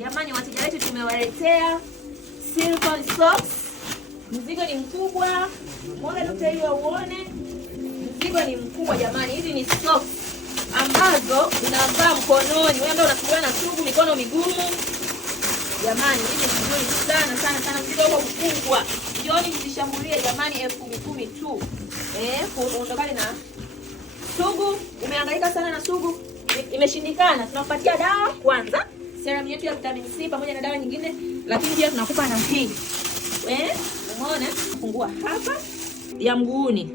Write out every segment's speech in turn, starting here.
Jamani, wateja wetu tumewaletea silicone socks. Mzigo ni mkubwa. Mbona nukta hiyo uone? Mzigo ni mkubwa jamani. Hizi ni socks ambazo unavaa mkononi. Wewe ndio unasugua na sugu mikono migumu. Jamani, hizi ni nzuri sana. Mzigo huo mkubwa. Jioni msishambulie jamani, 10,000 tu. Kuondokana na sugu. Umehangaika sana na sugu, imeshindikana. Tunakupatia dawa kwanza, serum yetu ya vitamin C pamoja na dawa nyingine, lakini pia tunakupa na hii. Umeona? Fungua hapa ya mguuni.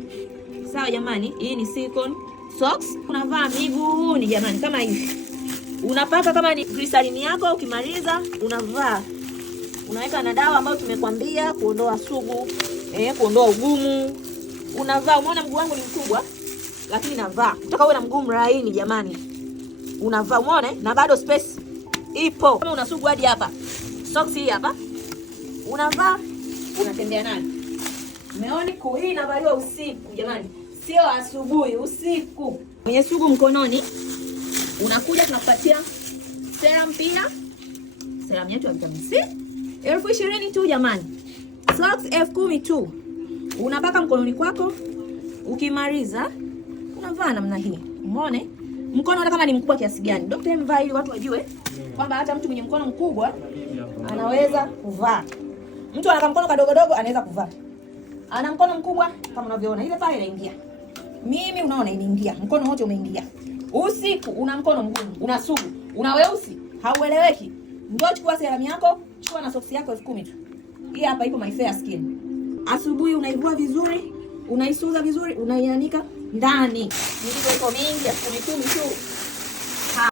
Sawa jamani, hii ni silicone socks. Unavaa miguuni jamani kama hivi. Unapaka kama ni glycerin yako, ukimaliza unavaa. Unaweka na dawa ambayo tumekwambia kuondoa sugu, kuondoa ugumu. Unavaa. Umeona mguu wangu ni mkubwa, lakini navaa. Unataka uwe na mguu mlaini jamani. Unavaa, umeona? Na bado space ipo. Kama unasugu hadi hapa. Socks hii hapa. Unavaa, unatembea nayo. Umeona? Hii inavaliwa usiku jamani. Sio asubuhi, usiku. Mwenye sugu mkononi, unakuja tunakupatia serum pia. Serum yetu ya vitamin C. 20,000 tu jamani. Socks 10,000 tu. Unapaka mkononi kwako. Ukimaliza unavaa namna hii. Umeona? Mkono hata kama ni mkubwa kiasi gani. Daktari amevaa ili watu wajue kwamba hata mtu mwenye mkono mkubwa anaweza kuvaa. Mtu ana mkono kadogo anaweza kuvaa. Ana mkono mkubwa kama unavyoona ile pale inaingia. Mimi unaona inaingia. Mkono wote umeingia. Usiku una mkono mgumu, una sugu, una weusi, haueleweki. Njoo chukua serum yako, chukua na socks yako 10,000 tu. Hii hapa ipo My Fair Skin. Asubuhi unaivua vizuri, unaisuza vizuri, unaianika ndani. Ndio iko mingi ya 10,000 tu.